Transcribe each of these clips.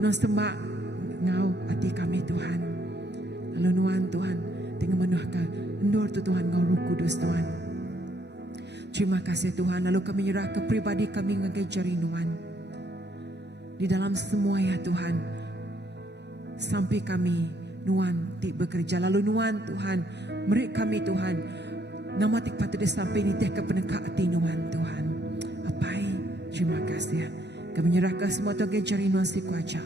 Nuan sembah ngau hati kami Tuhan. Lalu nuan Tuhan dengan menuhkan endor tu Tuhan ngau Roh Kudus Tuhan. Terima kasih Tuhan. Lalu kami nyerah ke pribadi kami ngajari nuan. Di dalam semua ya Tuhan. Sampai kami nuan ti bekerja. Lalu nuan Tuhan. Mereka kami Tuhan. Nama tik patut sampai ni teh ke penekak hati nuan Tuhan. Apai. Terima kasih ya. Kami menyerahkan semua Tuhan ngajari nuan si kuaca.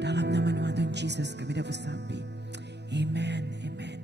Dalam nama nuan Tuhan Yesus kami dapat sampai. Amen. Amen.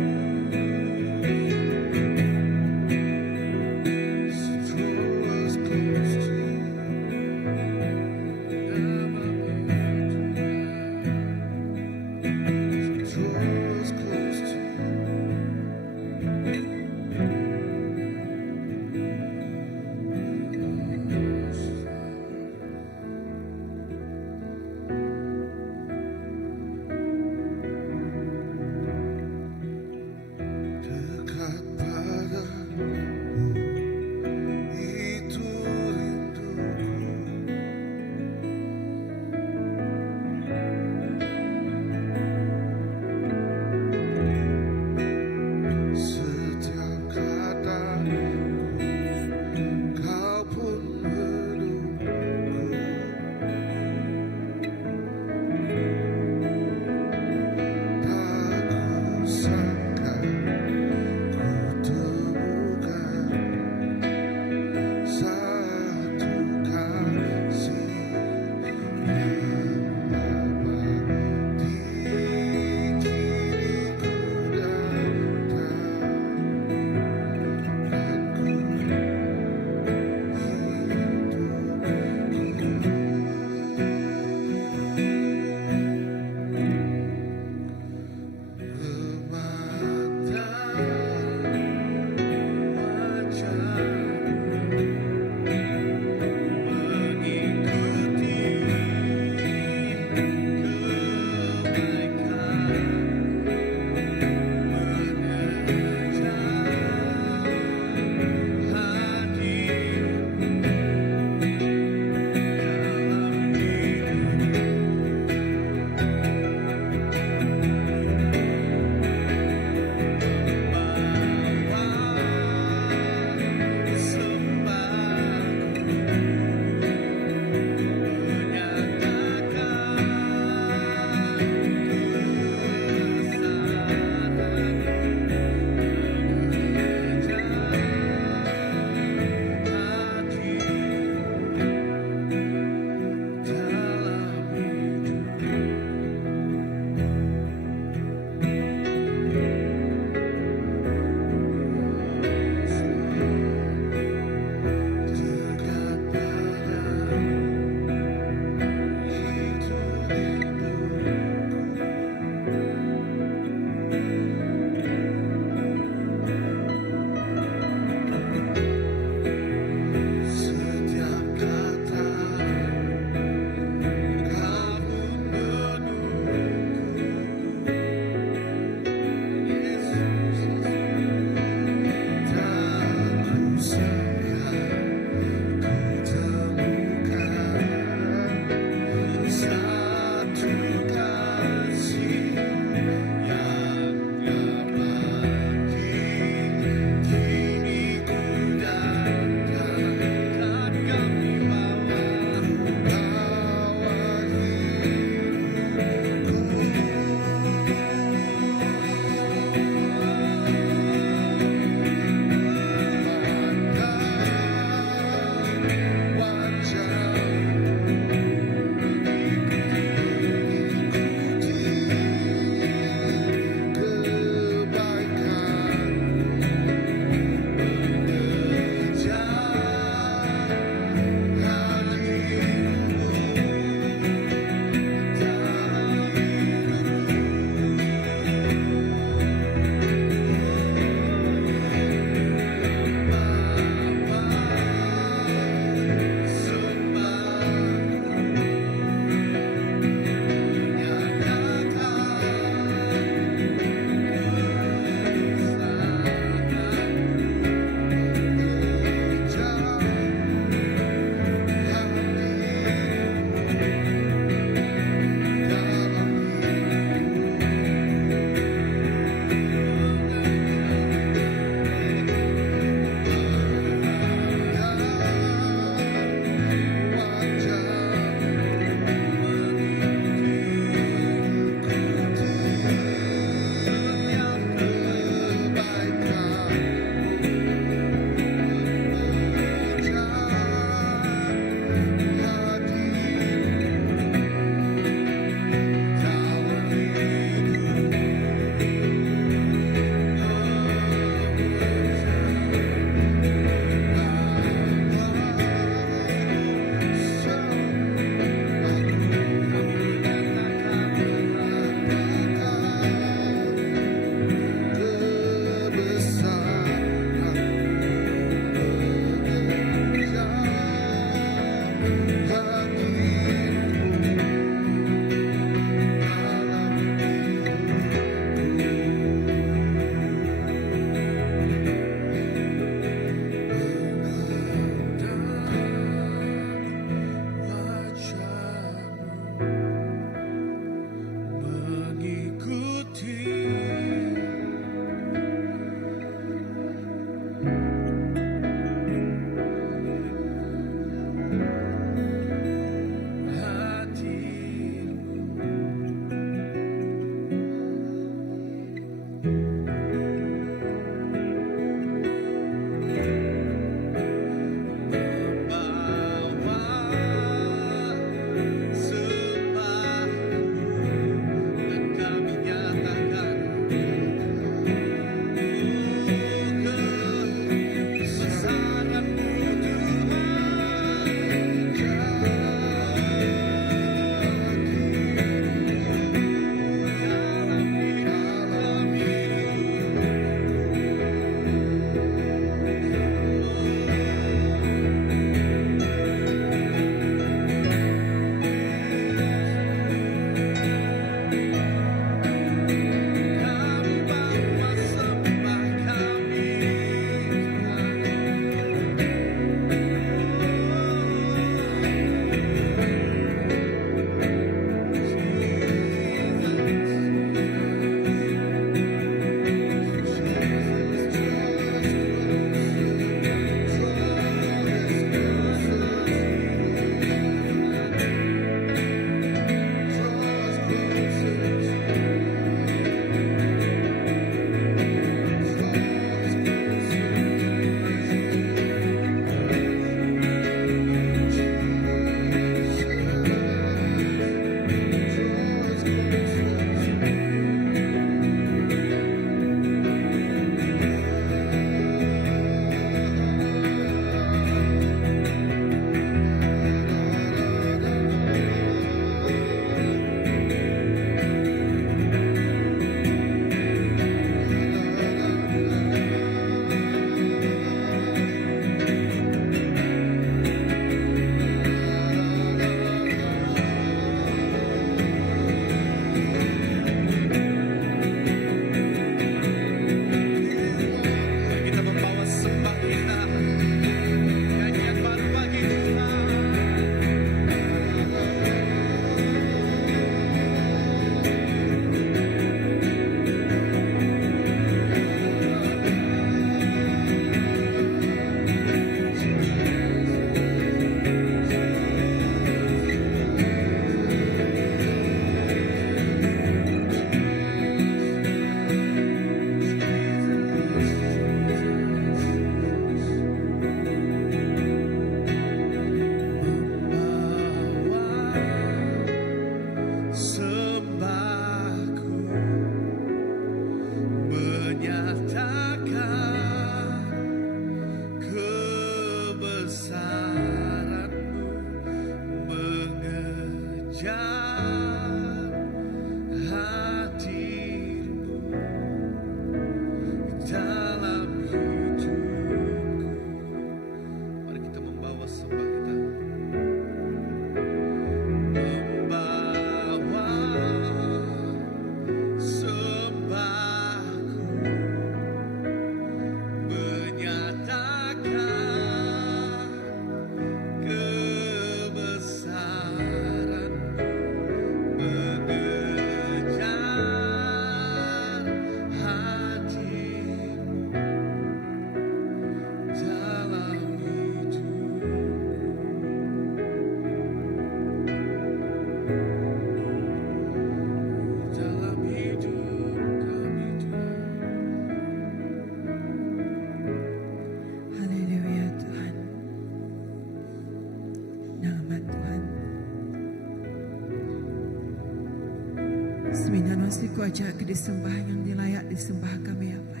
si kuaja ke disembah yang dilayak disembah kami apa.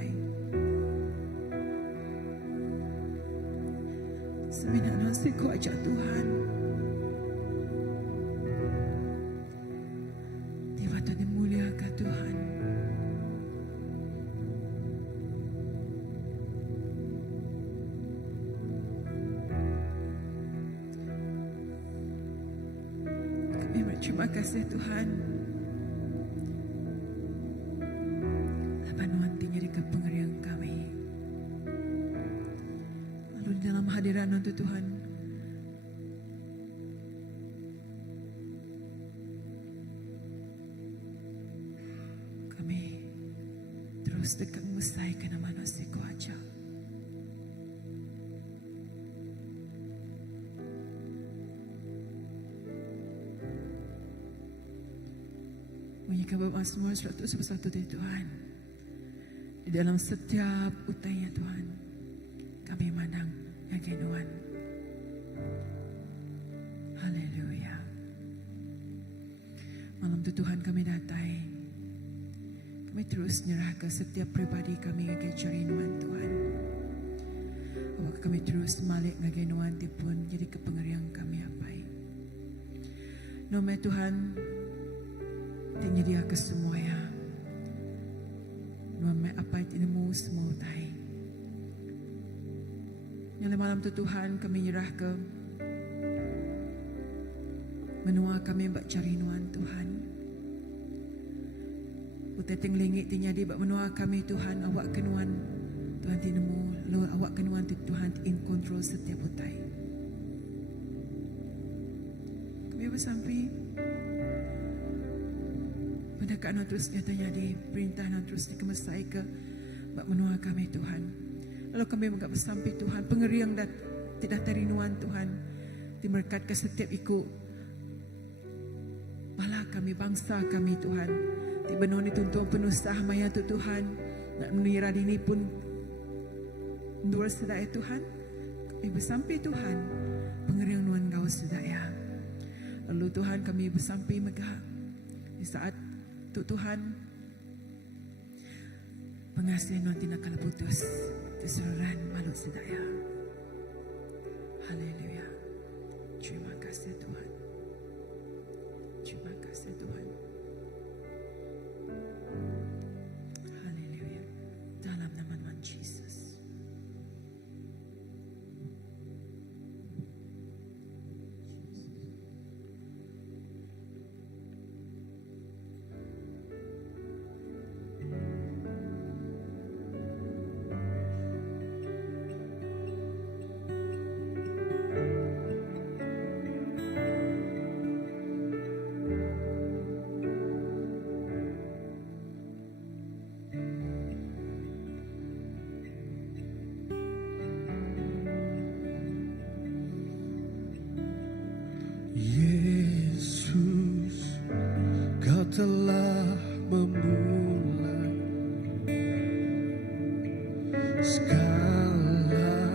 Sebenarnya si kuaja Tuhan. Tiba tadi mulia ke Tuhan. Kami berterima kasih Tuhan. Kepengerian kami. Lalu di dalam hadiran untuk Tuhan, kami terus dekat musai kena manusia kuaja. Bunyikan Mazmur 101 di Tuhan. Di dalam setiap utainya Tuhan, kami mandang yang kenuan. Haleluya. Malam itu Tuhan kami datai. Kami terus nyerah ke setiap pribadi kami yang kecarinuan Tuhan. Awak kami terus malik ngagenuan tipun jadi kepengerian kami apai. Nama Tuhan tinggi dia ke semua ya. Nama apa ilmu semua tai. Yang malam tu Tuhan kami nyerah ke menua kami bak cari nuan Tuhan. Utai tenglingit tinyadi bak menua kami Tuhan awak kenuan Tuhan tinemu lo awak kenuan Tuhan in control setiap utai. Kami bersampai pendekat terus nyatanya di perintah terus dikemesai ke bak menua kami Tuhan. Lalu kami menggap bersampai Tuhan pengeriang dan tidak terinuan Tuhan diberkat ke setiap ikut bala kami bangsa kami Tuhan di benon dituntun penuh sahmaya tu Tuhan nak menira dini pun dua sedaya Tuhan kami bersampai Tuhan pengeriang nuan kau sedaya. Lalu Tuhan kami bersampai megah di saat Tuhan pengasih non tina kala putus diseruran malu sedaya. Haleluya. Terima kasih Tuhan. Terima kasih Tuhan. Haleluya. Dalam nama Tuhan Yesus. Yesus, Kau telah memulai segala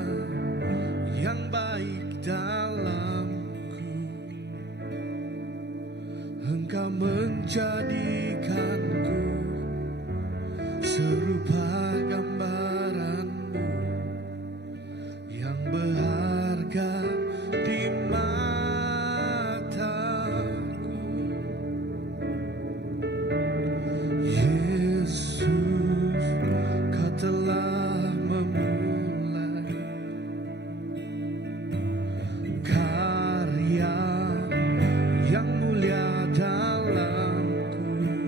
yang baik dalamku. Engkau menjadikanku serupa gambaranmu yang berharga di telah memulai karya yang mulia dalamku.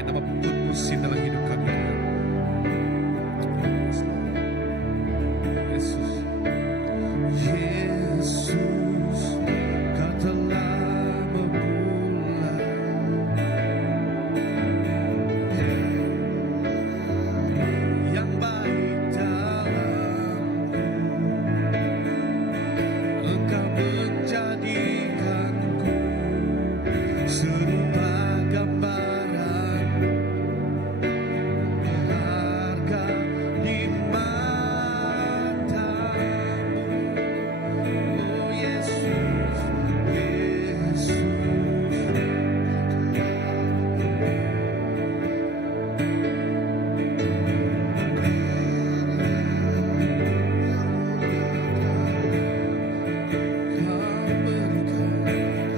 menyampai nama kudus dalam hidup kami. Yesus, Yesus, Kau telah memulai yang baik dalamku. Engkau menjadikanku serupa gambaran berharga di matamu. Oh Yesus, Yesus,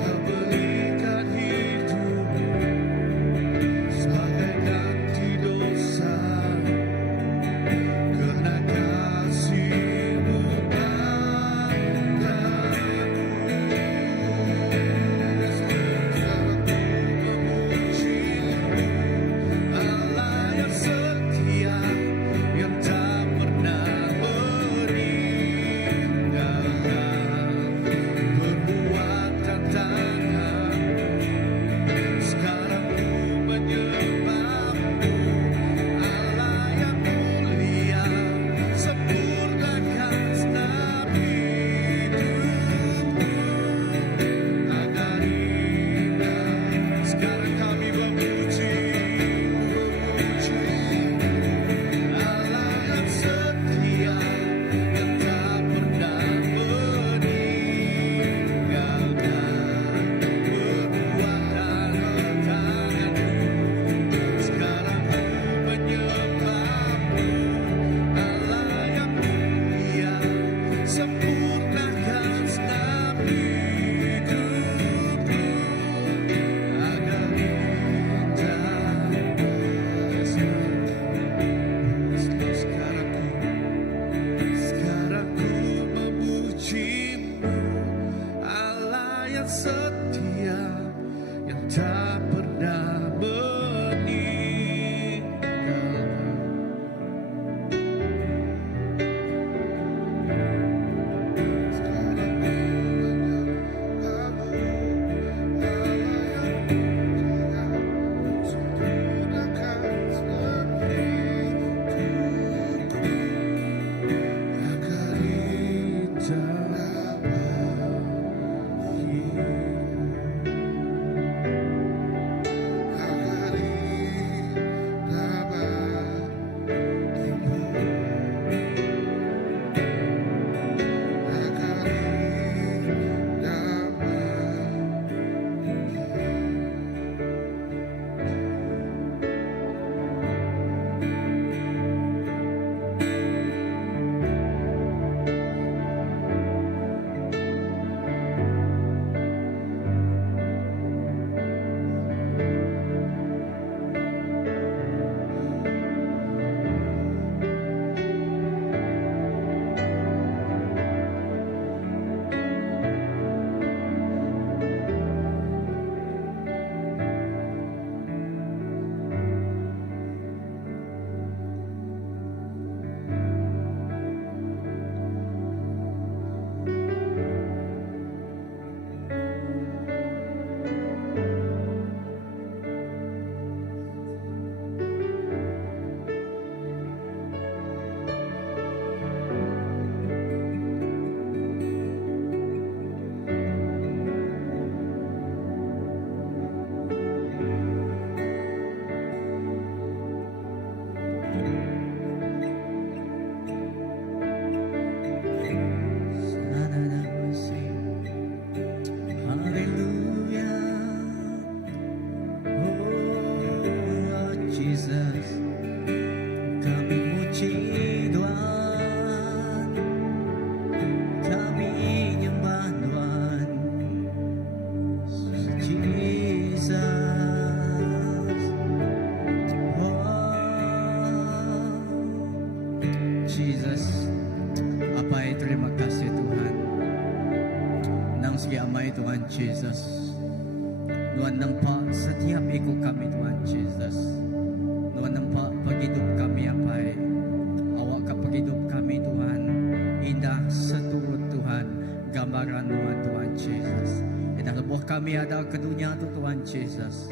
Kau berikan hidupmu sebagai ganti dosa, karena kasih-Mu Allah yang setia, yang tak pernah meninggalkan perbuatan tangan. Sekarang ku menyembah-Mu, Allah yang mulia, sempurnakan segenap hidupku agar indah. Sekarang kami memuji-Mu, Allah yang setia, yang tak pernah meninggalkan perbuatan tangan-Mu. Sekarang ku menyembah-Mu, Allah yang mulia, sempurnakan segenap hidupku agar indah. Sekarang ku memuji-Mu, Allah yang setia, yang tak pernah meninggalkan. Agar Sige Amay Tuhan Jesus. Tuhan ng pa setiap ikut kami Tuhan Jesus. kami ada ke dunia tu Tuhan Yesus.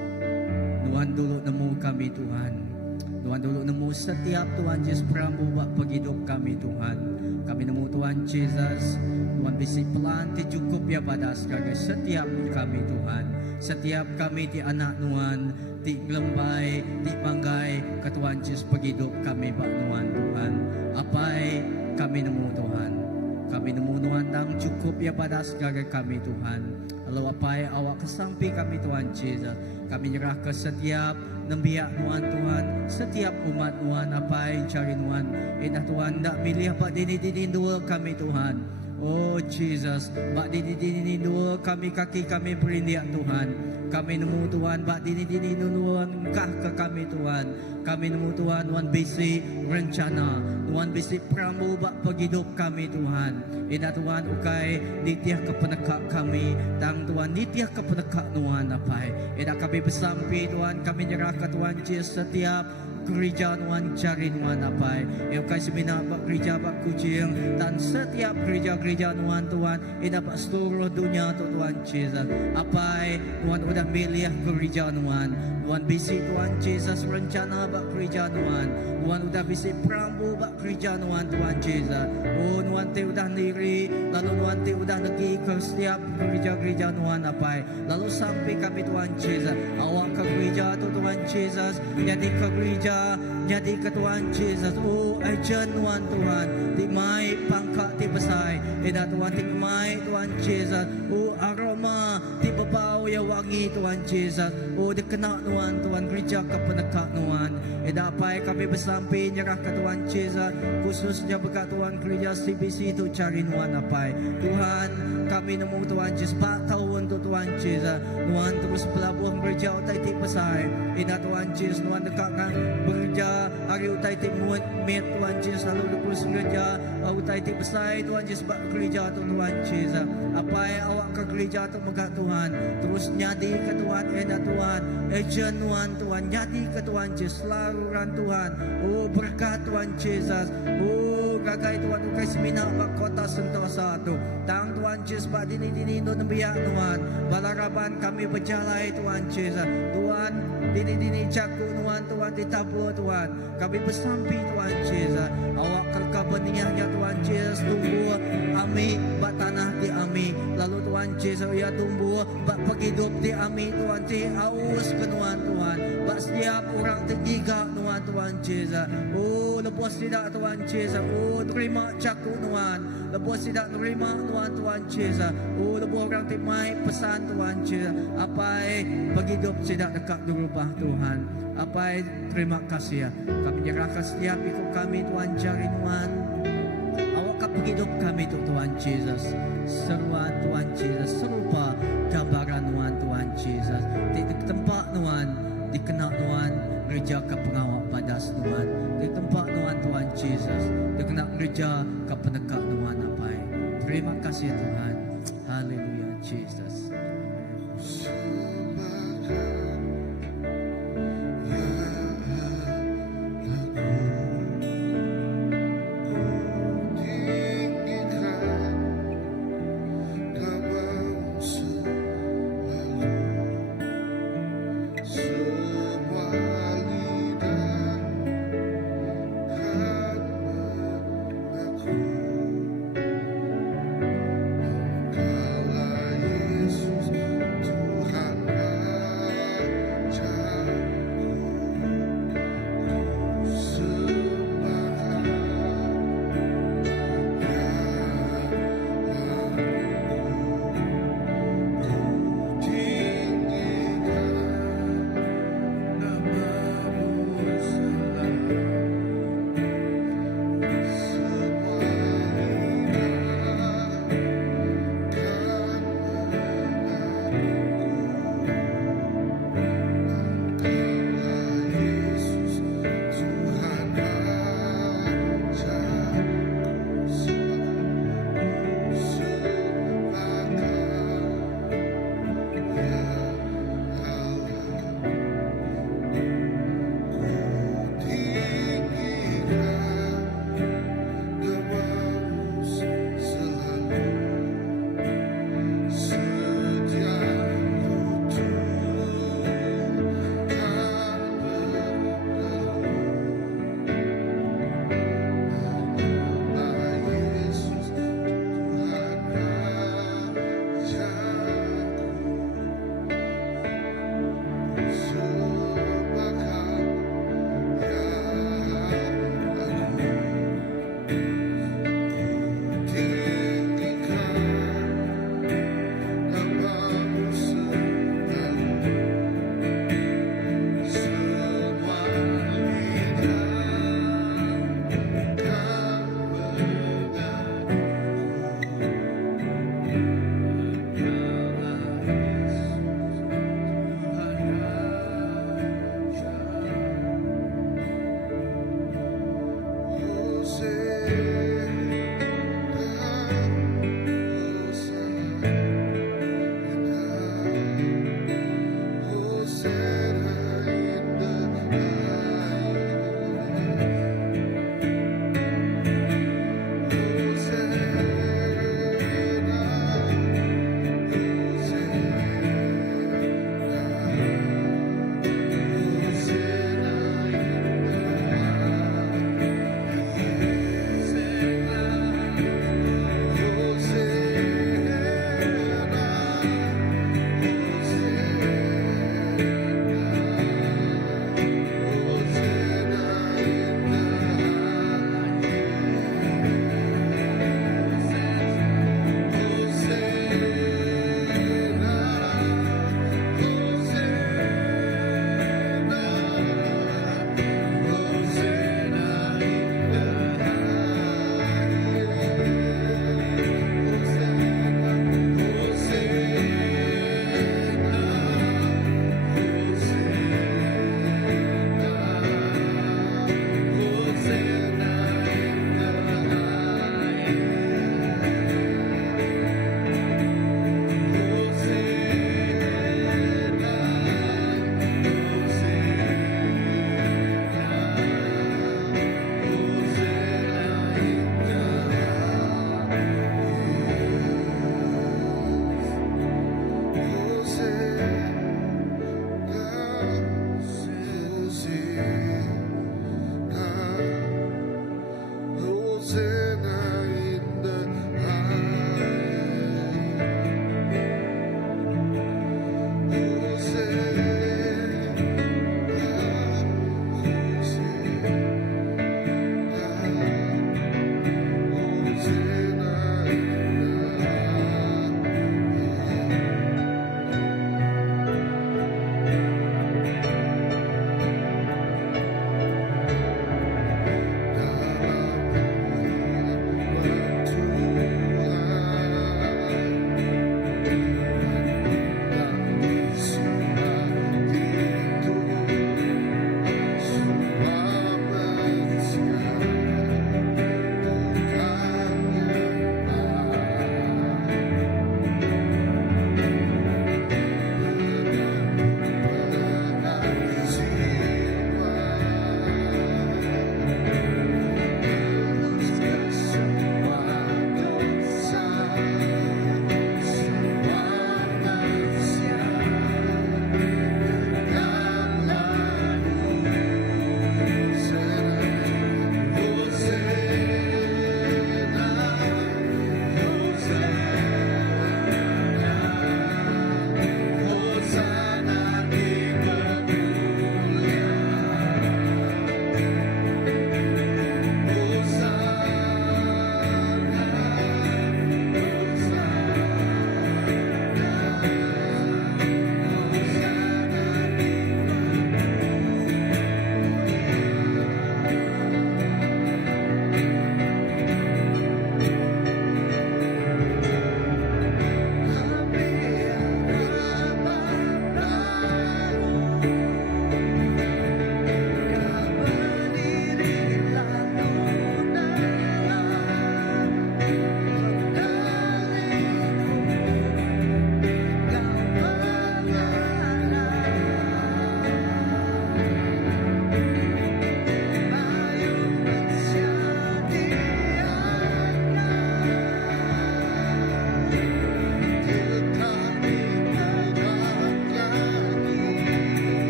Tuhan dulu nemu kami Tuhan. Tuhan dulu nemu setiap Tuhan Yesus peramu buat penghidup kami Tuhan. Kami nemu Tuhan Yesus. Tuhan bisi pelan ti cukup ya pada sebagai setiap kami Tuhan. Setiap kami ti anak Tuhan, ti lembai, ti banggai ke Tuhan Yesus penghidup kami bak Tuhan Tuhan. Apai kami nemu Tuhan. Kami nemu Tuhan dan cukup ya pada sebagai kami Tuhan. Lalu apai awak kesampi kami Tuhan Yesus. Kami nyerah ke setiap nembiak Tuhan, setiap umat Tuhan, apa yang cari Tuhan. Indah Tuhan, tak milih apa dini dua kami Tuhan. Oh Jesus, bak dini dua kami kaki kami berindiak Tuhan. Kami nemu Tuhan, bak dini Tuhan kah ke kami Tuhan. Kami nemu Tuhan bisi rencana, Tuhan bisi peramu bak penghidup kami Tuhan. Indah Tuhan, ukai nitiah kepenekak kami, dan Tuhan nitiah kepenekak Tuhan apa. Indah kami bersampi Tuhan, kami nyerah ke Tuhan Yesus setiap gereja Tuhan cari Tuhan apa. Ukai semina bak gereja bak kucing, dan setiap gereja-gereja Tuhan, indah bak seluruh dunia tu Tuhan Yesus. Apa Tuhan udah milih gereja Tuhan. Tuhan bisi Tuhan Yesus rencana bak gereja Tuhan. Tuhan udah bisi peramu bak gereja Tuhan Yesus. Oh Tuhan te udah diri, lalu Tuhan te udah pergi ke setiap gereja-gereja Tuhan apa. Lalu sampai kami Tuhan Yesus, awak ke gereja tu Tuhan Yesus, jadi ke gereja, jadi ke Tuhan Yesus. Oh ajan Tuhan, di mai pangkat di besai, ida Tuhan di mai Tuhan Yesus. Oh aroma di bebau ya wangi Tuhan Yesus. Oh dikena Tuhan gereja ke pendekat Tuhan. Ida apa kami bersampai nyerah ke Tuhan Yesus, khususnya berkat Tuhan gereja CBC itu cari Tuhan apa. Tuhan kami nemu Tuhan Yesus bakau untuk Tuhan Yesus. Tuhan terus pelabuhan gereja utai ti besar. Ida Tuhan Yesus Tuhan dekatkan bekerja hari utai ti met Tuhan Yesus lalu terus gereja utai ti besar Tuhan Yesus bak gereja tu Tuhan Yesus. Apa awak ke gereja tu berkat Tuhan terus nyadi ke Tuhan eda Tuhan ejen Tuhan nyadi ke Tuhan Yesus laluran Tuhan. Oh berkat Tuhan Yesus. Oh gagai Tuhan ukai semina bak kota Sentosa tu tang Tuhan Yesus bak dini Indo nembiak Tuhan balaraban kami berjalai Tuhan Yesus. Tuhan dini caku Tuhan ditabur Tuhan kami bersampi Tuhan Yesus. Awak kelka benihnya Tuhan Yesus tumbuh ami bak tanah di ami lalu Tuhan Yesus ya tumbuh bak penghidup di ami Tuhan ti aus ke Tuhan bak setiap orang tiga Tuhan Yesus. Oh lepas tidak Tuhan Yesus. Oh terima caku Tuhan lepas tidak terima Tuhan Yesus. Oh lepas orang timai pesan Tuhan Yesus apa penghidup tidak dekat dirubah Tuhan. Apa terima kasih ya. Kami nyerahkan setiap ikut kami Tuhan cari Tuhan. Awak penghidup kami Tuhan Yesus. Seruan Tuhan Yesus serupa gambaran Tuhan Yesus. Di tempat Tuhan dikenal Tuhan gereja ke pengawal padas Tuhan. Di tempat Tuhan Yesus dikenal gereja ke penekat Tuhan apa. Terima kasih Tuhan. Haleluya Jesus. Yesus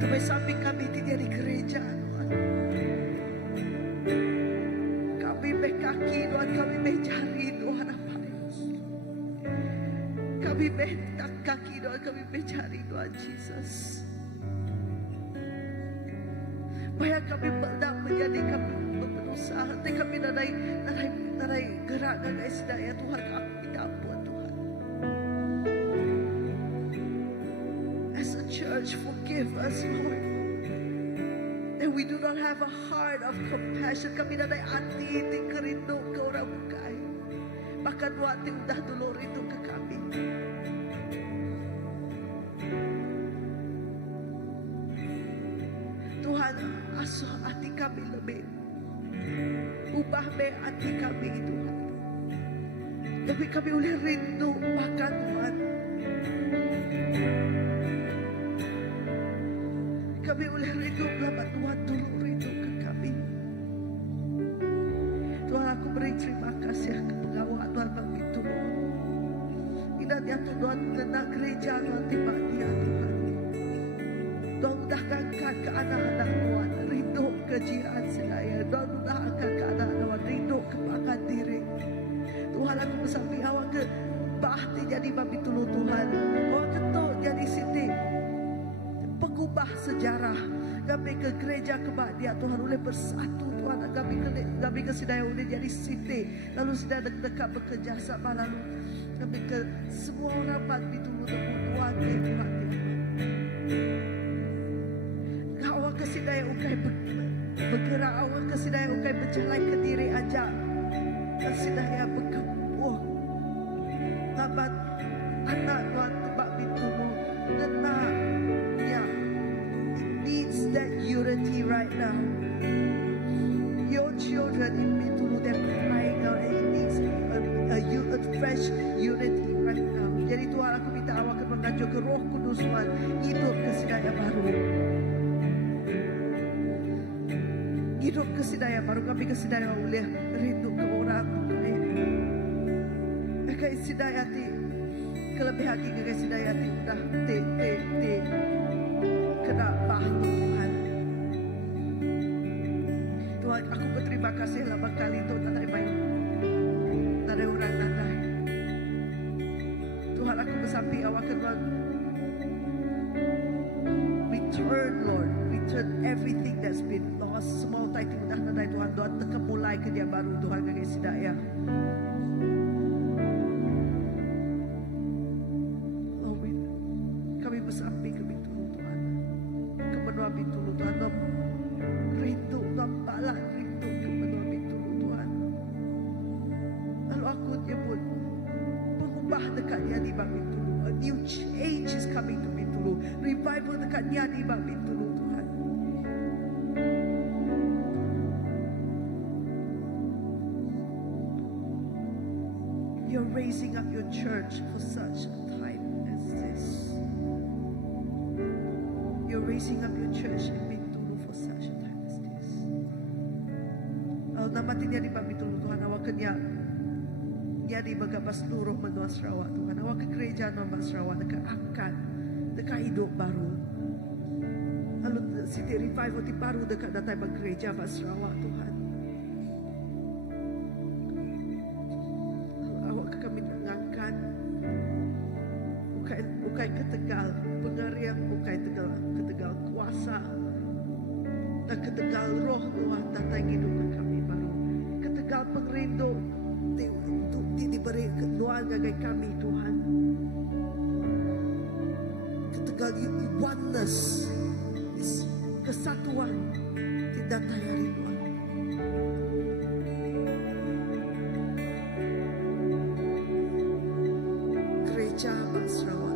Tapi sampai kami tidak di gereja Tuhan. Kami bekaki Tuhan, kami mencari Tuhan apa Yesus. Kami bentak kaki Tuhan, kami mencari Tuhan Yesus. Supaya kami hendak menjadi kami berusaha. Nanti kami narai gerak guys daya Tuhan, kami minta ampun Tuhan. As a church, forgive us Lord. And we do not have a heart of compassion. Kami narai hati kerindu ke orang bukai. Bahkan hati udah dulu rindu ke kami. Tuhan, asuh hati kami lebih. Ubah be hati kami Tuhan. Tapi kami boleh rindu makan Tuhan. Kami boleh rindu lama Tuhan dulu rindu ke kami. Tuhan, aku beri terima kasih ke pegawai Tuhan kami tolong. Ina dia Tuhan kena gereja Tuhan tiba dia Tuhan. Tuhan udah angkat ke anak-anak Tuhan rindu ke jihad saya. Tuhan udah angkat ke anak-anak Tuhan rindu ke makan diri. Tuhan, aku bersambi awak ke bahti jadi babi tulu Tuhan. Awak ketuk jadi siti pengubah sejarah. Kami ke gereja kebak dia Tuhan boleh bersatu Tuhan. Kami ke sidaya boleh jadi siti. Lalu sidaya dekat bekerja sama. Lalu kami ke semua orang babi tulu Tuhan Tuhan. Awak ke sidaya ukai bergerak. Awak ke sidaya ukai berjalan ke diri aja. Ke sidaya berkempuh. Tabat anak Tuhan tebak bitulu. Tenang. Needs that unity right now. Your children in Bitulu, they're crying out. It needs a fresh unity right now. Jadi Tuhan, aku minta awak mengajuk ke Roh Kudus Tuhan hidup ke sidaya baru. Hidup ke sidaya baru. Kami ke sidaya boleh rindu ke orang. Kayak sidaya ti kelebihan kayak sidaya ti udah kena bahtu Tuhan. Tuhan, aku berterima kasih lama kali itu tanah baik. Tanah orang nanai. Tuhan, aku bersampi awak Tuhan. Return Lord, return everything that's been lost. Semua taiti udah nanai Tuhan. Tuhan tekan mulai ke dia baru Tuhan kayak sidaya. Kami bersampi ke Bitulu Tuhan, Tuhan rindu, Tuhan balak rindu kepada Bitulu Tuhan. Lalu aku nyebut pengubah dekatnya di Bitulu. A new change is coming to Bitulu. Revival dekatnya di Bitulu Tuhan. You're raising up your church for such a time as this. You're raising up your church in Bitulu for such a time as this. Nama tinya di Bitulu Tuhan, awak kenya di bagabas seluruh menua Sarawak Tuhan. Awak ke gereja menua Sarawak dekat angkat, dekat hidup baru. Lalu siti revival ti baru dekat datang ke gereja menua Sarawak Tuhan. Awak ke kami mengangkat bukai ke Tegal, pengarian bukai Tegal kuasa dan ke Tegal roh Tuhan datang hidup kami baru. Ke Tegal pengrindu untuk diberi keluarga kami Tuhan. Ke Tegal oneness, kesatuan tidak tayari Tuhan. Gereja Sarawak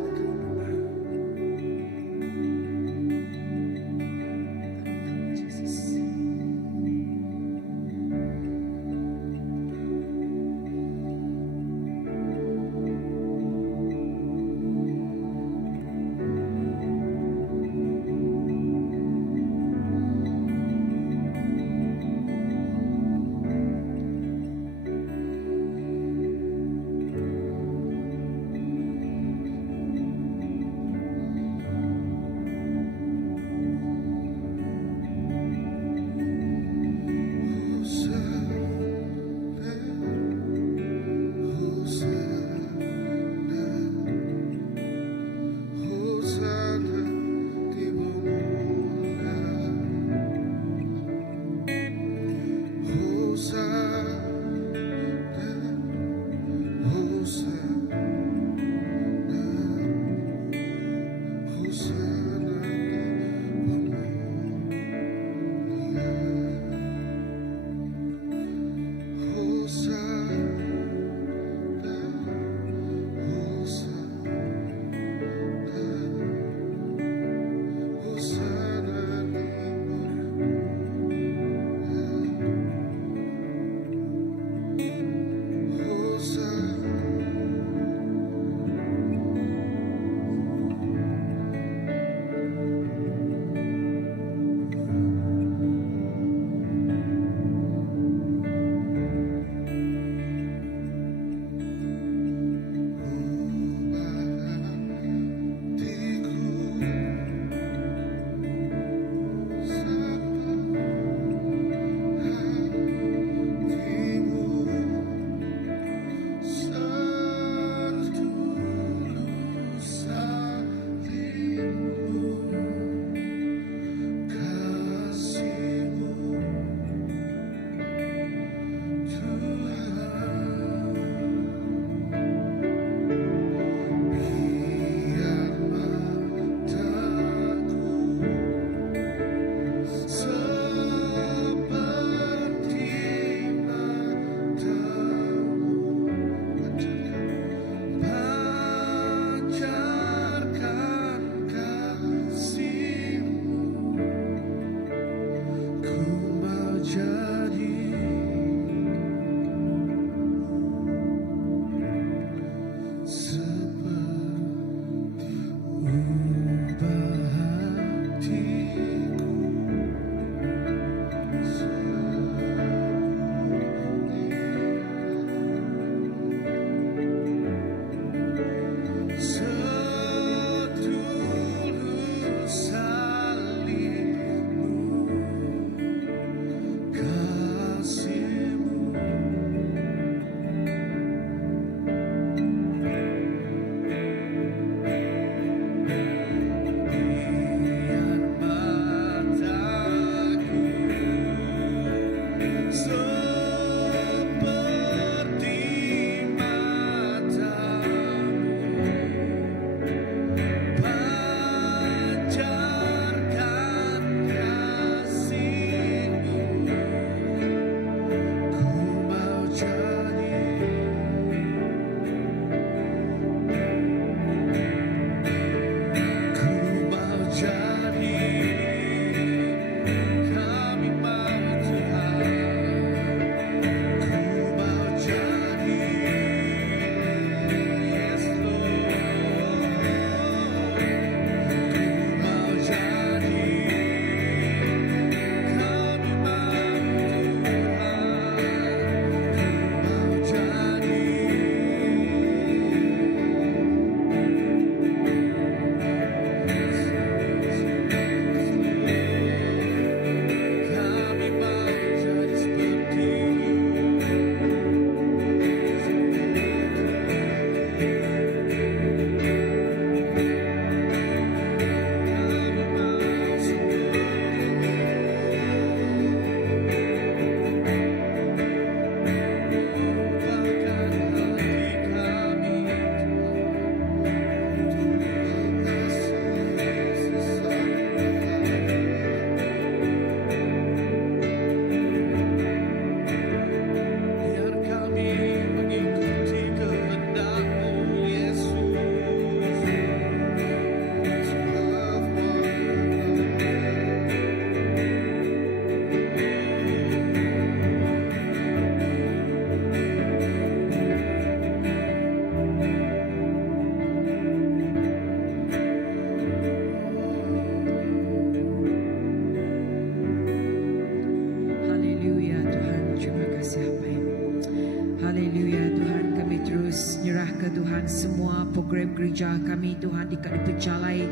program gereja kami Tuhan diperjalai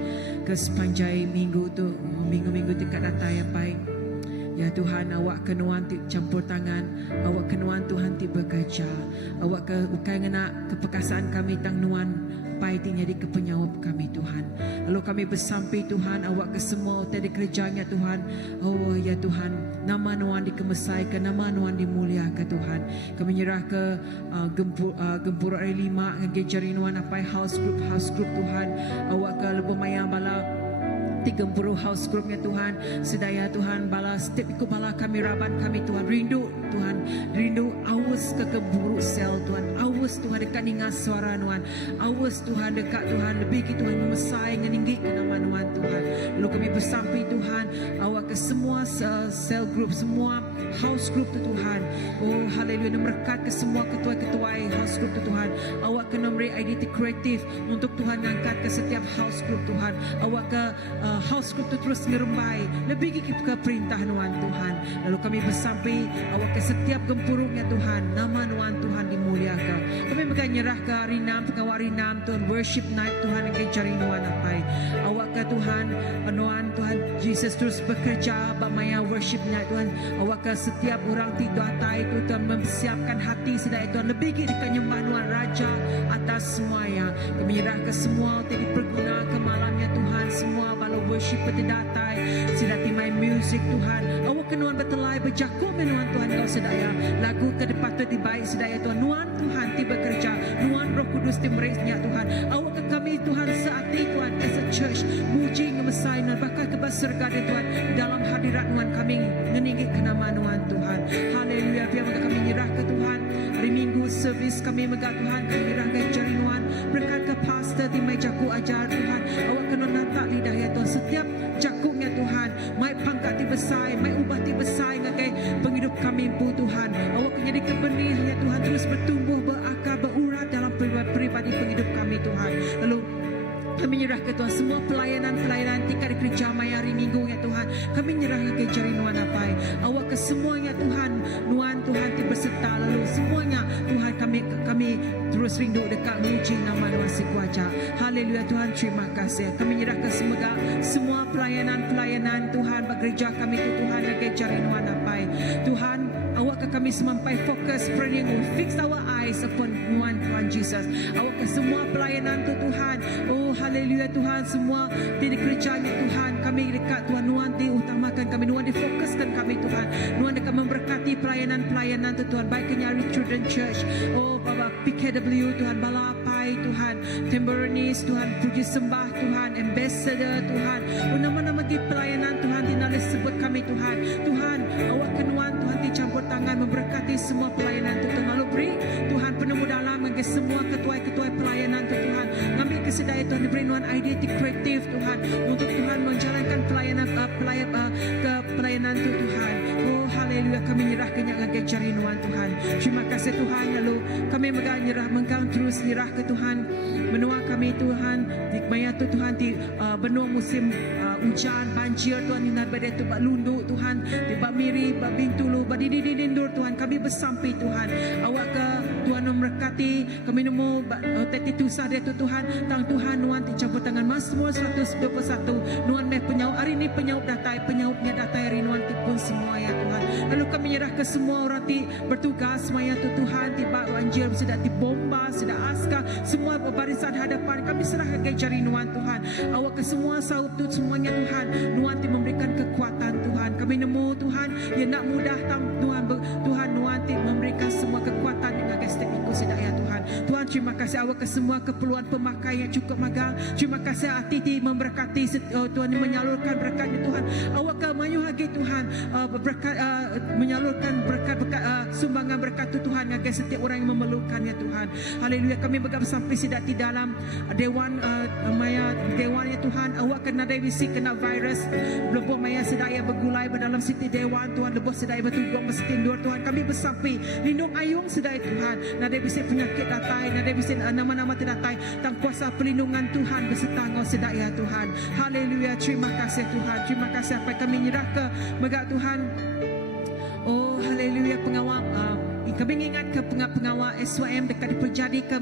ke sepanjang minggu tu, minggu-minggu dekat datang ya Pai. Ya Tuhan, awak kenuan ti campur tangan, awak kenuan Tuhan ti bekerja, awak ke bukan nak kepekasaan kami tang nuan Pai ti jadi kepenyawab kami Tuhan. Lalu kami bersampai Tuhan, awak ke semua tadi kerjanya Tuhan. Oh ya Tuhan, nama nuan dikemesaikan, nama nuan dimuliakan Tuhan. Kami nyerah ke gempur hari 5 ngage jari nuan apa house group Tuhan. Awak ke lebih maya bala 30 house groupnya Tuhan, sedaya Tuhan bala setiap ikut bala kami raban kami Tuhan, rindu Tuhan, rindu awas ke keburu sel Tuhan, awas Tuhan dekat dengar suara Tuhan, awas Tuhan dekat Tuhan lebih ke Tuhan memesai meninggi ke nama Tuhan Tuhan. Lalu kami bersampai Tuhan, awak ke semua sel group, semua house group tu Tuhan. Oh haleluya, berkat ke semua ketua-ketua house group tu Tuhan. Awak ke nombor identiti kreatif untuk Tuhan angkat ke setiap house group Tuhan. Awak ke house group tu terus ngerembai lebih ke perintah Tuhan Tuhan. Lalu kami bersampai awak ke setiap gempurungnya Tuhan, nama Tuhan Tuhan dimuliakan. Kami akan nyerah ke hari 6 pengawal hari 6 Tuhan, worship night Tuhan yang cari Tuhan apa awak ke Tuhan Tuhan Jesus terus bekerja bamaya worship night Tuhan. Awak ke setiap orang tidur atai itu Tuhan mempersiapkan hati sedaya Tuhan lebih dekat nyembah Tuhan Raja atas semuanya. Kami nyerah ke semua tadi perguna ke malamnya Tuhan, semua bala worship petidatai sedati main music Tuhan. Awak kenuan bertelai berjaku menuan Tuhan kau sedaya lagu ke depan tu dibaik sedaya Tuhan. Nuan Tuhan tiba kerja, Nuan Roh Kudus timresnya Tuhan. Awak ke kami Tuhan saati Tuhan as a church muji ngemesai dan bakal ke surga Tuhan dalam hadirat Tuhan kami meninggi ke nama Tuhan Tuhan. Haleluya, biar kami nyerah ke Tuhan. Hari Minggu servis kami megah Tuhan, kami nyerah ke jari Tuhan. Berkat ke pastor di mai jaku ajar Tuhan. Awak kena nantak lidah ya Tuhan. Setiap jakuknya Tuhan, mai pangkat di besar, mai ubah di besar ngagai penghidup kami pun Tuhan. Awak kena jadi kebenih ya Tuhan, terus bertumbuh, berakar, berurat dalam pribadi penghidup kami Tuhan. Lalu kami nyerah ke Tuhan semua pelayanan tingkat kerja maya hari Minggu ya Tuhan. Kami nyerah ke jari Nuan apa awak ke semuanya Tuhan. Nuan Tuhan ti berserta lalu semuanya Tuhan kami terus rindu dekat muji nama Nuan si kuasa. Haleluya Tuhan, terima kasih. Kami nyerah ke semua pelayanan Tuhan bekerja kami tu Tuhan ke jari Nuan apa Tuhan. Awak ke kami semampai fokus praying, fix our eyes upon Nuan Tuhan Jesus. Awak ke semua pelayanan tu Tuhan. Oh haleluya Tuhan, semua di kerjanya Tuhan kami dekat Tuhan. Nuan diutamakan kami, Nuan difokuskan kami Tuhan. Nuan dekat memberkati pelayanan tu Tuhan, baik Kenyari Children Church, oh Bapa PKW Tuhan, Balapai Tuhan, Timbernis Tuhan, puji sembah Tuhan, Ambassador Tuhan, oh nama-nama di pelayanan Tuhan dinalis sebut kami Tuhan. Tuhan awak kenuan Tuhan dicampur tangan memberkati semua pelayanan tu Tuhan. Lalu beri Tuhan penemu dalam bagi semua ketua-ketua pelayanan tu Tuhan. Ngambil kesedaya Tuhan, diberi Tuhan identiti kreatif Tuhan untuk Tuhan menjalankan pelayanan ke pelayanan tu Tuhan. Oh haleluya, kami nyerah kenyakan ke cari Tuhan Tuhan. Terima kasih Tuhan. Lalu kami nyerah mengkang terus nyerah ke Tuhan. Menua kami Tuhan di maya tu Tuhan di benua musim hujan banjir Tuhan inar badai tu bak lunduk Tuhan di bak miri bak bintulu bak dindur Tuhan. Kami bersampai Tuhan. Awak ke Tuhan memberkati kami nemu teti tusah dia tu Tuhan. Tang Tuhan Nuan dicampur tangan Mazmur 121. Nuan meh penyaup hari ini penyaup penyaupnya datai hari Nuan tipun semua ya Tuhan. Lalu kami nyerah ke semua orang ti bertugas semuanya tu Tuhan. Tiba banjir sudah dibomba, sudah askar, semua barisan hadapan kami serahkan ke jari Nuan Tuhan. Awak ke semua saup tu semuanya Tuhan. Nuan ti memberikan kekuatan Tuhan. Kami nemu Tuhan yang nak mudah Tuhan Nuan ti memberikan semua kekuatan dengan gestek ikut sedaya ya Tuhan. Tuhan terima kasih awak ke semua keperluan pemakai yang cukup magang. Terima kasih hati ti memberkati Tuhan menyalurkan berkatnya Tuhan. Awak ke mayu lagi Tuhan berkat menyalurkan berkat sumbangan berkat tu Tuhan bagi setiap orang yang memerlukannya Tuhan. Haleluya, kami bergabung sampai sidak di dalam dewan ya Tuhan. Awak kena divisi kena virus lebuh maya sedaya bergulai dalam siti dewan Tuhan. Lebuh sedaya bertujuan bersetindur Tuhan. Kami bersampai lindung ayung sedaya Tuhan. Nada bisa penyakit datai, nada bisa nama-nama terdatai. Tang kuasa pelindungan Tuhan beserta ngau sedaya Tuhan. Haleluya, terima kasih Tuhan. Terima kasih apa kami nyerah ke megak Tuhan. Oh haleluya, pengawal kami ingat ke pengawal SYM dekat terjadi ke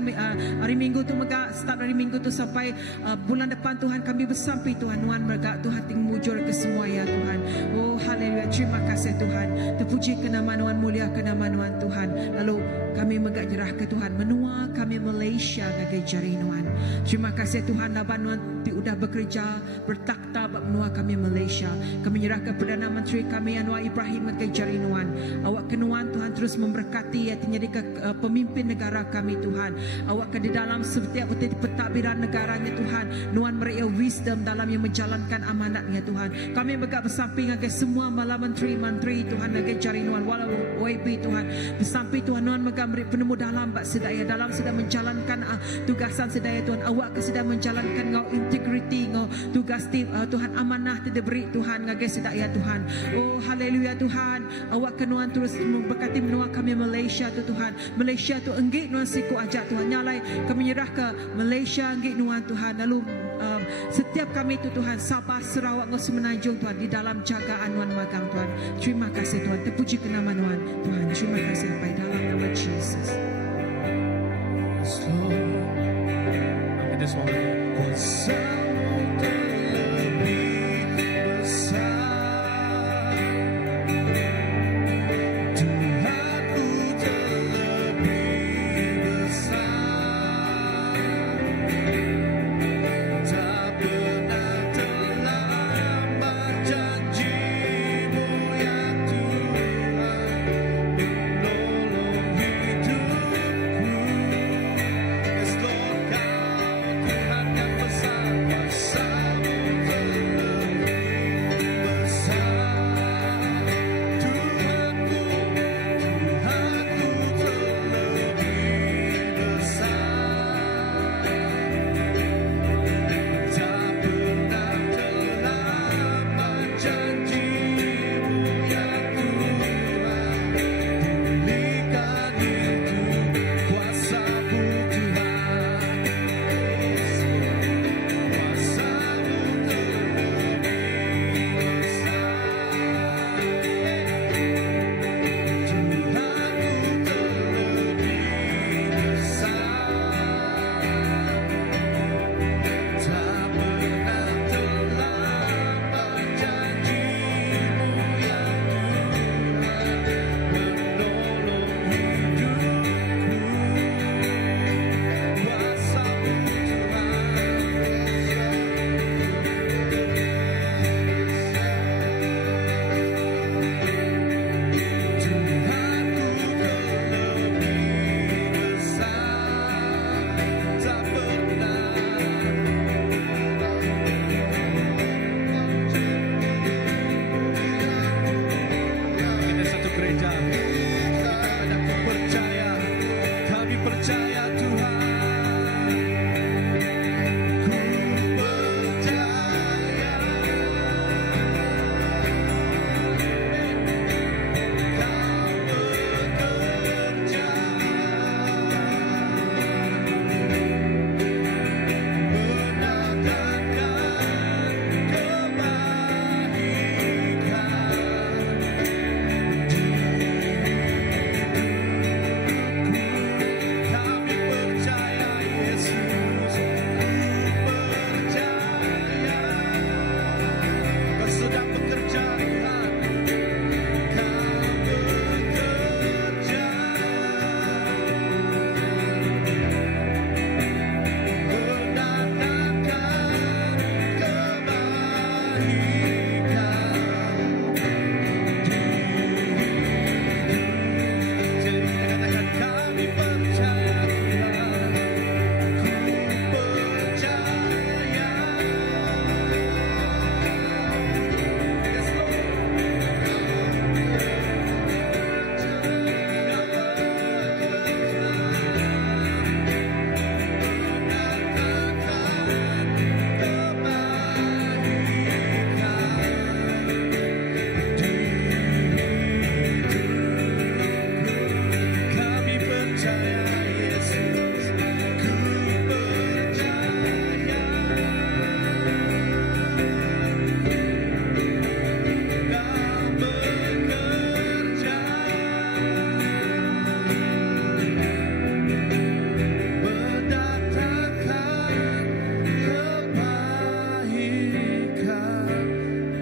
hari Minggu tu mega start hari Minggu tu sampai bulan depan Tuhan kami bersampai Tuhan nuan merga Tuhan ting mujur ke semua ya Tuhan. Oh haleluya, terima kasih Tuhan. Terpuji ke nama nuan, mulia ke nama nuan Tuhan. Lalu kami mega nyerah ke Tuhan menua kami Malaysia ngagai jari nuan. Terima kasih Tuhan laban nuan ti udah bekerja bertakhta bab menua kami Malaysia. Kami nyerah ke Perdana Menteri kami Anwar Ibrahim ngagai jari nuan. Awak kenuan Tuhan terus memberkati ya menjadi pemimpin negara kami Tuhan. Awak ke di dalam setiap pentadbiran negaranya Tuhan. Nuan mereka wisdom dalam yang menjalankan amanatnya Tuhan. Kami berkat bersamping dengan semua malam menteri-menteri Tuhan ngagai jari nuan walau YB Tuhan. Bersamping Tuhan nuan mereka beri penemu dalam bak sedaya dalam sedang menjalankan tugasan sedaya Tuhan. Awak ke sedang menjalankan ngau integriti ngau tugas Tuhan amanah tidak beri Tuhan ngagai sedaya Tuhan. Oh haleluya Tuhan. Awak ke nuan terus memberkati menua kami Malaysia tu Tuhan. Malaysia tu enggik nuan siku ajak Tuhan. Nyalai kami nyerah ke Malaysia enggik nuan Tuhan. Lalu setiap kami tu Tuhan Sabah, Sarawak, ngau Semenanjung Tuhan di dalam jagaan nuan magang Tuhan. Terima kasih Tuhan. Terpuji ke nama nuan Tuhan. Terima kasih sampai dalam nama Jesus. Yes, Lord. Amin. This one. Kuasamu terlebih besar, Tuhanku terlebih besar, tak pernah terlambat janjimu ya Tuhan, menolong hidupku. Yes Lord, Kau Tuhan yang besar.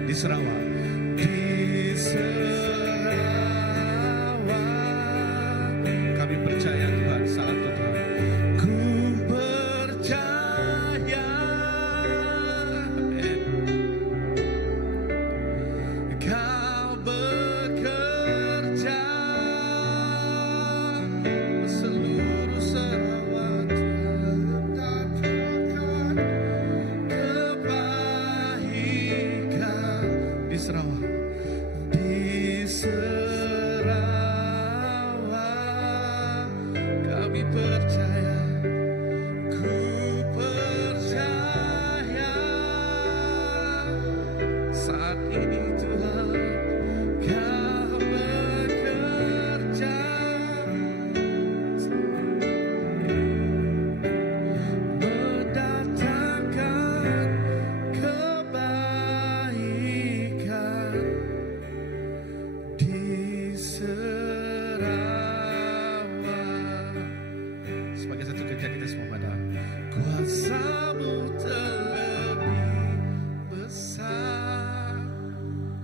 di Sarawak. Di Sarawak kami percaya Tuhan, saat itu Tuhan. Ku percaya, amin. Kau bekerja seluruh Sarawak, tetapkan kebaikan di Sarawak. Di Sarawak kami percaya, ku percaya saat ini Tuhan kau bekerja mendatangkan kebaikan di Sarawak. Sebagai satu kerja kita semua pada kuasa-Mu terlebih besar.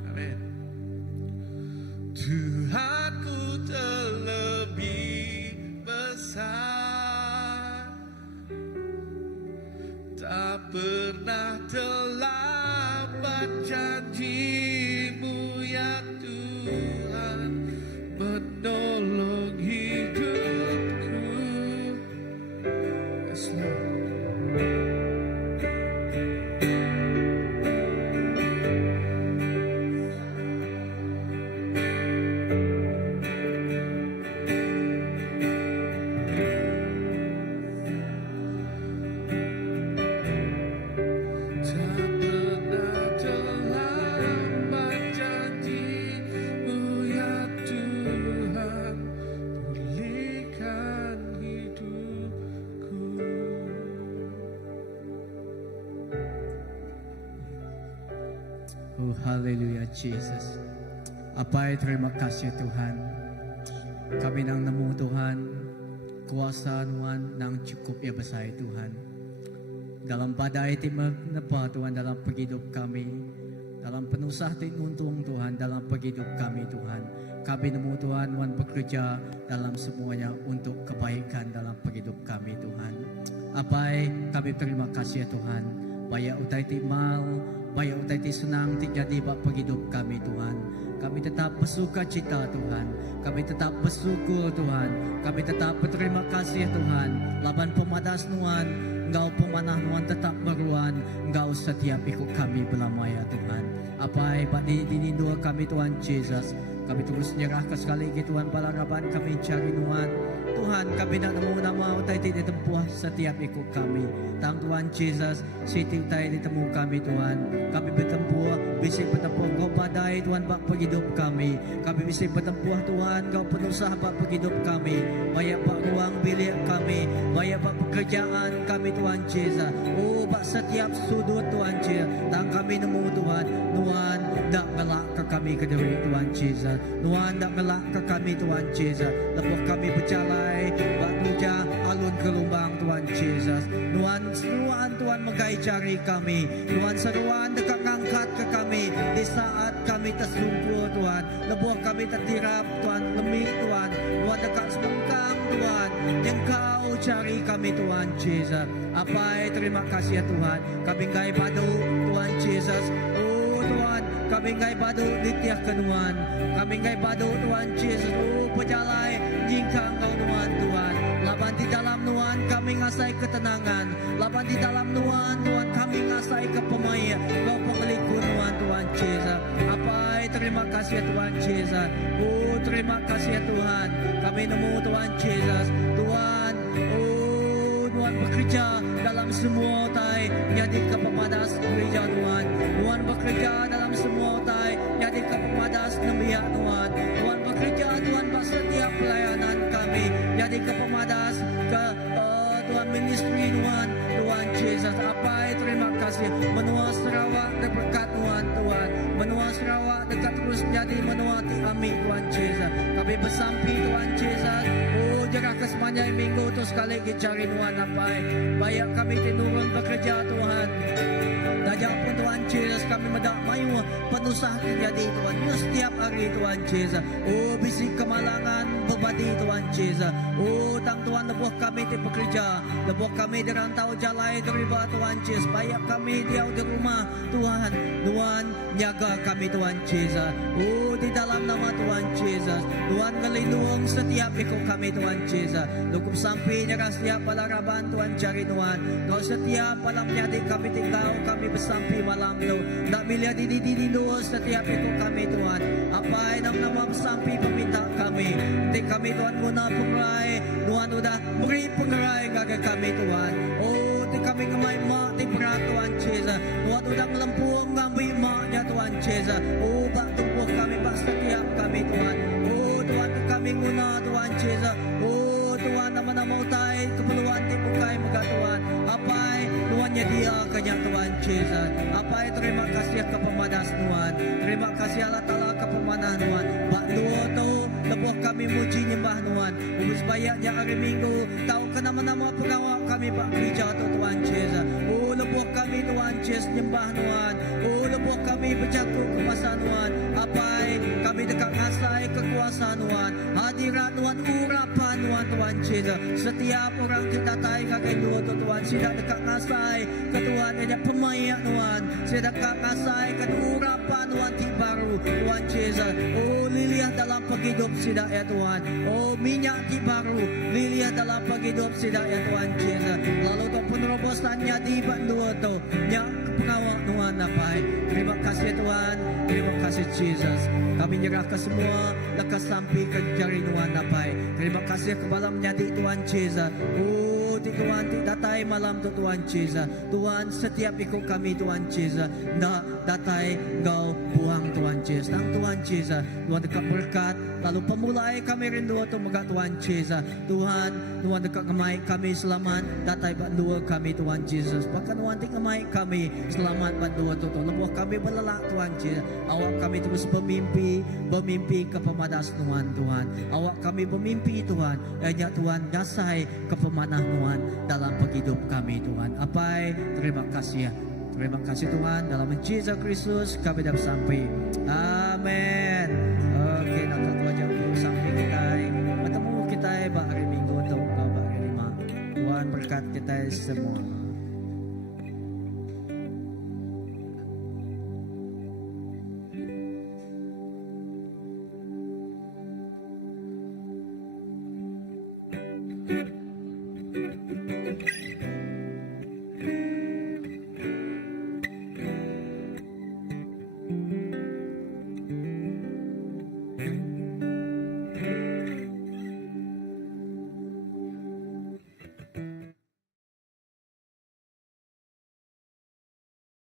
Amin. Tuhanku terlebih besar, tak pernah terlambat janji-Mu ya Tuhan, menolong hidupku. Yes, Lord. Tak pernah terlambat janji-Mu ya Tuhan, pulihkan hidupku. Oh, haleluya Jesus. Apa terima kasih Tuhan. Kami nang nemu Tuhan, kuasa Tuhan nang cukup ya besar Tuhan. Dalam badai timur nepa Tuhan, dalam penghidup kami, dalam penusah untung Tuhan, dalam penghidup kami Tuhan. Kami nemu Tuhan, Tuhan bekerja dalam semuanya untuk kebaikan dalam penghidup kami Tuhan. Apa kami terima kasih ya Tuhan. Bayar utai timal, bayar utai ti senang terjadi bak penghidup kami Tuhan. Kami tetap bersuka cita Tuhan. Kami tetap bersyukur Tuhan. Kami tetap berterima kasih Tuhan. Laban pemadas Tuhan, Engkau pemanah Tuhan tetap meruan. Engkau setiap ikut kami belamaya Tuhan. Apa hebat dinindua kami Tuhan Yesus. Kami terus menyerahkan sekali lagi Tuhan balaraban kami cari Tuhan. Tuhan kami nak nemu nama utai di tempuh setiap ikut kami. Tang Tuhan Yesus siti utai ditemu kami Tuhan. Kami bertempuh bisa bertempuh Kau badai Tuhan bak penghidup kami. Kami bisa bertempuh Tuhan Kau penuh sahabat penghidup kami. Banyak bak ruang bilik kami, banyak bak pekerjaan kami Tuhan Yesus. Oh bak setiap sudut Tuhan Yesus. Tang kami nemu Tuhan, Tuhan dak ngelak ke kami ke diri Tuhan Yesus. Tuhan dak ngelak ke kami Tuhan Yesus. Lepas kami berjalai bak tuja alun ke lubang Tuhan Yesus. Tuhan seruan Tuhan menggai cari kami. Tuhan seruan dekat ngangkat ke kami di saat kami tersungkur Tuhan. Lepas kami tertirap Tuhan, lemih Tuhan. Tuhan dekat semengkang Tuhan. Yang Kau cari kami Tuhan Yesus. Apa terima kasih ya Tuhan. Kami ngai padu Tuhan Yesus. Oh Tuhan, kami ngai padu ditiah kenuan. Kami ngai padu Tuhan Yesus. Oh pejalai jika Engkau Tuhan Tuhan. Laban di dalam Tuhan kami ngasai ketenangan. Laban di dalam Tuhan Tuhan kami ngasai kepemaya. Kau pengeliku Tuhan Tuhan Yesus. Apa terima kasih ya Tuhan Yesus. Oh terima kasih ya Tuhan. Kami nemu Tuhan Yesus. Tuhan, oh Tuhan bekerja dalam semua utai jadi kepemadas gereja Tuhan. Tuhan bekerja dalam semua utai jadi kepemadas nemiak Tuhan. Tuhan bekerja Tuhan bak setiap pelayanan kami jadi kepemadas ke Tuhan ministry Tuhan. Tuhan Yesus apa terima kasih. Menua Sarawak berkat Tuhan Tuhan. Menua Sarawak dekat terus jadi menua ti kami Tuhan Yesus. Kami bersampi Tuhan Yesus. Oh jaga kesepanjang minggu terus sekali lagi cari Tuhan apa. Banyak kami tinurun bekerja Tuhan. Dajak pun Tuhan Yesus kami medak mayu nusahin niya di Tuhan. Yung setiap hari Tuhan Yesus. Oh, bisik kemalangan berbadi Tuhan Yesus. Oh, tang Tuhan lebuh kami di pekerja. Lebuh kami di rantau jalai deriba Tuhan Yesus. Bayak kami di rumah Tuhan. Tuhan jaga kami Tuhan Yesus. Oh, di dalam nama Tuhan Yesus. Tuhan ngelindung setiap ikut kami Tuhan Yesus. Lukup sampai nyerah setiap palaraban Tuhan cari Tuhan. Kau setiap malam nyadi kami tinggal kami bersampai malam tu. Tak bila di luar setiap ikut kami Tuhan. Apa yang nama bersampai peminta kami. Di kami Tuhan guna pengerai. Tuhan udah beri pengerai kepada kami Tuhan. Oh, di kami ngemai mak di berat Tuhan Yesus. Tuhan udah melempung ngambil maknya Tuhan Yesus. Oh, bak tumbuh kami bak setiap kami Tuhan. Oh, Tuhan kami guna Tuhan Yesus. Oh, Tuhan nama-nama utai keperluan dibukai muka Tuhan. Apa Tuhan nyediakannya Tuhan Yesus. Apa terima kasih ke pemadas Tuhan. Terima kasih Allah Ta'ala ke pemanah Tuhan. Bak dua tu lebuh kami muji nyembah Tuhan. Ubus bayaknya hari Minggu. Tahu ke nama-nama pegawai kami bak gereja tu Tuhan Yesus. Oh, lebuh kami Tuhan Yesus nyembah Tuhan. Oh, lebuh kami berjatuh ke masa Tuhan. Apa kami dekat ngasai kekuasaan Tuhan. Hadirat Tuhan urapan Tuhan Yesus. Setiap orang kita tahu kakek dua tu Tuhan. Sidak dekat ngasai ke Tuhan. Ada pemayak Tuhan. Sidak dekat ngasai ke urapan Tuhan ti baru Tuhan Yesus. Oh, liliah dalam penghidup sidak ya Tuhan. Oh, minyak ti baru liliah dalam penghidup sidak ya Tuhan Yesus. Lalu tu penerobosannya di bandua tu. Nyak pengawal Tuhan apa. Terima kasih Tuhan. Terima kasih Yesus. Kami nyerahkan semua lekas sampai ke jari Tuhan apa. Terima kasih kepada menyadi Tuhan Yesus. Oh, di Tuhan di datai malam tu Tuhan Yesus. Tuhan setiap ikut kami Tuhan Yesus. Nak datai kau buang Tuhan Yesus. Tang Tuhan Yesus. Tuhan dekat berkat. Lalu pemulai kami rindu tu megat Tuhan Yesus. Tuhan dekat kemai kami selamat. Datai bandua kami Tuhan Yesus. Bahkan Tuhan di kemai kami selamat bandua tu. Lebuh kami berlelak Tuhan Yesus. Awak kami terus bermimpi ke pemadas Tuhan Tuhan. Awak kami bermimpi Tuhan. Hanya Tuhan dasai ke pemanah Tuhan dalam penghidup kami Tuhan. Apa terima kasih ya. Terima kasih Tuhan dalam Yesus Kristus kami dah sampai. Amin. Oke, nak Tuhan jauh sampai kita. Bertemu kita hari Minggu atau hari 5. Tuhan berkat kita semua.